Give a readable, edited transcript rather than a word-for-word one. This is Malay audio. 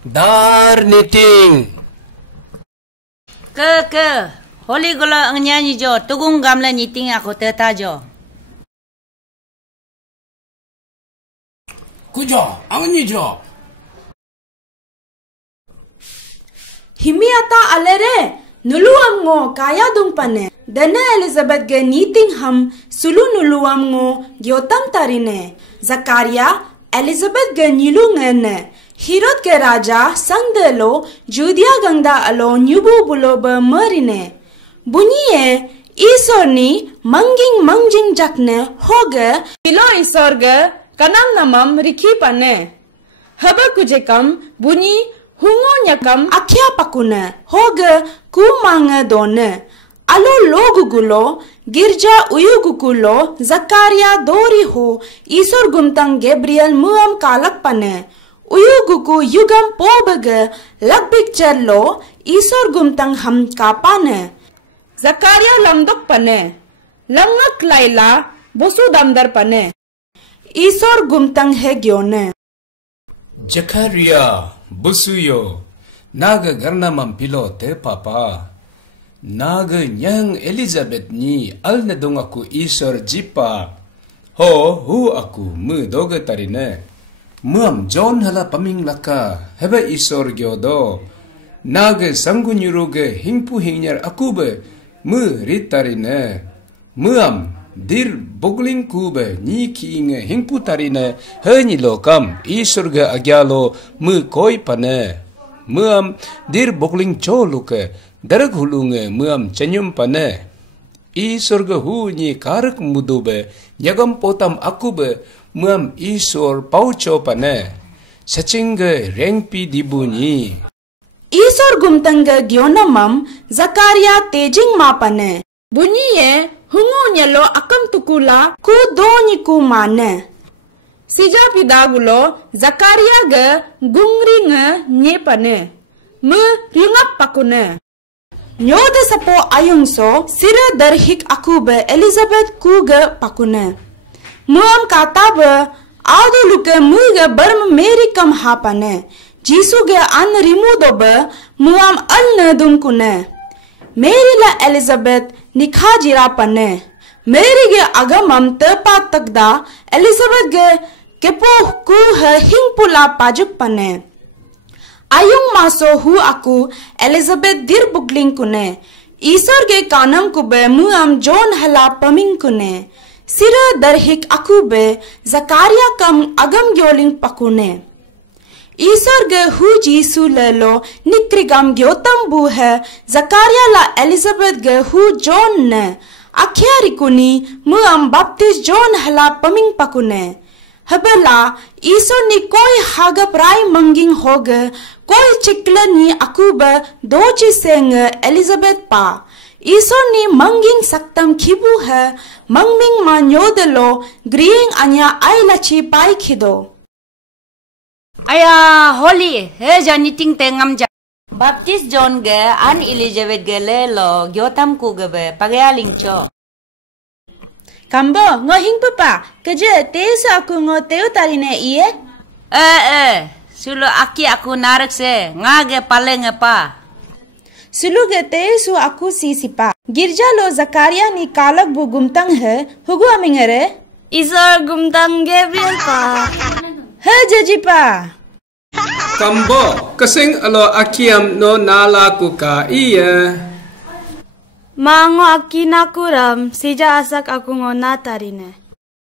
Dar niting. Ke. Holi golo ang nyanyi jo. Tugung gamla niting ako teta jo. Kujo, ang nijo. Himiata alere. Nuluam ngo kaya dung pane. Dana Elizabeth ge niting ham sulu nuluam ngo gyotam tarine. Zakaria Elizabeth ge nilu ngene. Hirot ke raja sangdelo Judea gangda alo nyubu buloba marine. Bunyiye Isorni mangjing jakne hoge ilo Isorge kanam namam rikhi pane. Haba kuje kam bunyi hungo nyakam akhya pakune hoge kumanga done. Alo logugulo girja uyugukulo Zakaria dori ho Isor gumtang Gabriel muam kalak pane. Uyuguku yugam pobege lagbik cherlo Isor gumtang ham kapane. Zakaria lamdok pane. Langak laila bosu damdar pane. Isor gumtang he gyone. Zakaria busuyo naga garna mampilo te papa. Naga nyang Elizabeth ni al na dong aku Isor jipa. Ho hu aku mu doga tarine. Muam John hala paming laka heba Isor gyodo. Naga sangunyuruge hingpu hingnyar aku be mu ritarine. Muam dir bogling kube ni kiinge hingpu tarine hani lokam Isor ge agyalo mu koi pane. Muam dir bogling choluke darag hulunge muam chanyum pane. Isor ge hu ni karak mudube nyagam potam akube muam Isor paucho pane. Sachinge rengpi dibuni. Isor gumtanga gyonamam Zakaria tejing mapane. Bunyiye hungo nyalo akam tukula ku doni ku mane. Sija pidagulo Zakaria ge gungri nge nyepane. Mu ringap pakune. Nyode sapo ayungso sira darhik akube Elizabeth kuge pakune. Muam katabe adu luke muge barm meri kam hapane. Jisu ge an rimudo be muam al nadum kune. Mary la Elizabeth nikha jira pane. Mary ge agamam tepa takda Elizabeth ge kepo ku he hingpula pajuk pane. Ayung maso hu aku Elizabeth dir bugling kune. Isor ge kanam kube muam John hala paming kune. Sira darhik aku be Zakaria kam agam gyoling pakune. Isor ge hu Jisu lelo nikrigam gyotam bu hai Zakaria la Elizabeth ge hu John ne. Akhya rikuni muam baptis John hala paming pakune. Habela Isor ni koi haga prai manging hoge koi chikla ni akuba dochi seng Elizabeth pa. Isor ni manging saktam khibu hai mangming ma nyodelo grieng anya ai lachi pai khido. Aya Holy he janiting tengam ja. Baptist John ge an Elizabeth ge lelo gyotam ku ge be pagyaling cho. Kambo ngohing papa keje tesa aku ngo teu tarine iye. Sulo aki aku narak se ngage paleng pa. Sulu ge tesu aku sisipa. Girja lo Zakaria ni kalak bu gumtang he hugu amingere. Isor gumtang Gabriel pa. He jajipa. Kambo kasing alo akiam no nala kuka iya. Mango akina kuram sija asak aku ngo natarine.